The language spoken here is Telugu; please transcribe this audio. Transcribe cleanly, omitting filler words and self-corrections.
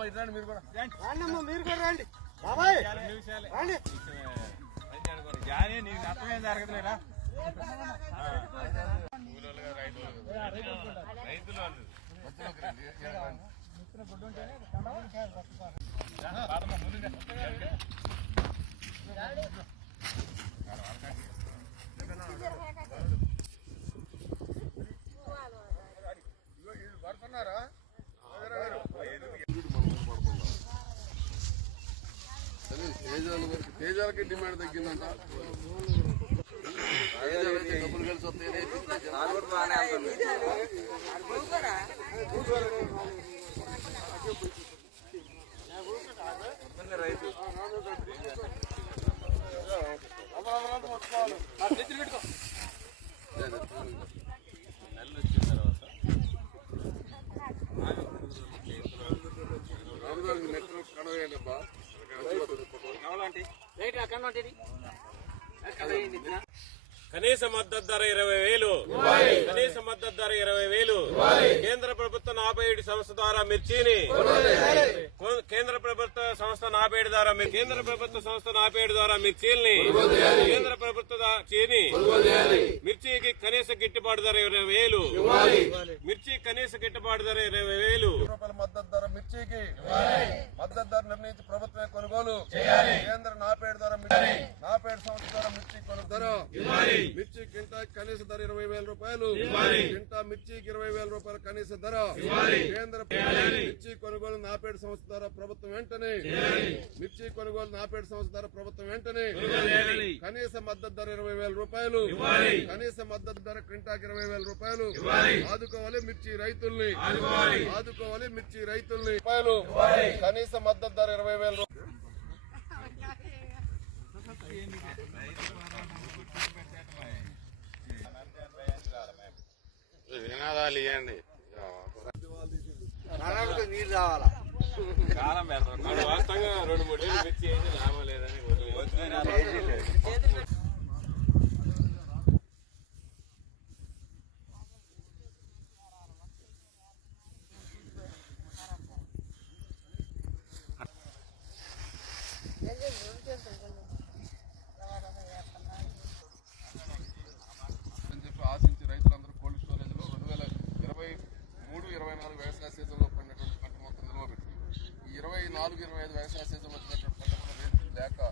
మీరు కూడా రండి నీకు నష్టమేం జరగదులేరా రైతులు పడుతున్నారా తేజాలకి డిమాండ్ తగ్గిందంట. డబ్బులు కలిసి వస్తాయి. రైతు నెలలు వచ్చిన తర్వాత కడవేయండిబ్బా కనీస మద్దతు ధర 20,000, కనీస మద్దతు ధర 20,000. కేంద్ర ప్రభుత్వ 47 సంస్థ ద్వారా మిర్చిని కేంద్ర ప్రభుత్వ సంస్థ 47 ద్వారా కేంద్ర ప్రభుత్వ సంస్థ 47 ద్వారా మిర్చీల్ని కేంద్ర ప్రభుత్వ చీని మిర్చికి కనీస గిట్టుబాటు ధర 20,000, మిర్చి కనీస గిట్టుబాటు ధర 20,000 రూపాయల మద్దతు ధర మిర్చికి మద్దతు ధర నిర్ణయించి ప్రభుత్వమే కొనుగోలు కేంద్ర 47 ద్వారా 47 సంస్థ ద్వారా మిర్చి కొనుగోలు ధర మిర్చి కింటా కనీస ధర 20,000 రూపాయలు. కింటా మిర్చికి 20,000 రూపాయల కనీస ధర. కేంద్ర మిర్చి కొనుగోలు 47 సంస్థ ద్వారా ప్రభుత్వం వెంటనే మిర్చి కొనుగోలు 47 సంస్థ ద్వారా ప్రభుత్వం వెంటనే కనీస మద్దతు ధర 20,000 రూపాయలు. కనీస మద్దతు ధర కింటాకి 20,000 రూపాయలు. ఆదుకోవాలి మిర్చి రైతుల్ని, ఆదుకోవాలి మిర్చి రైతుల్ని. కనీస మద్దతు ధర 20,000 రూపాయలు. నినాదాలు ఇవ్వండి. నీళ్ళు రావాలా కాలం పెడతాం వాస్తవంగా 2-3 ఏళ్ళు మిర్చి అయితే లాభం లేదని ఆశించి రైతులందరూ కోల్డ్ స్టోరేజ్ లో 2023-24 వ్యవసాయ సీజన్ లో పడినటువంటి పంట మొత్తం నిల్వ పెట్టి ఈ 24-25 వ్యవసాయ